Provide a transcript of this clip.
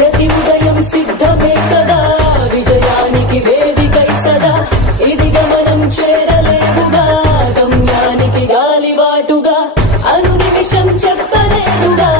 ప్రతి ఉదయం సిద్ధమే కదా విజయానికి వేదికై సదా ఇది గమనం చేరలేవుగా గమ్యానికి గాలివాటుగా అను నిమిషం చెప్పలేదుగా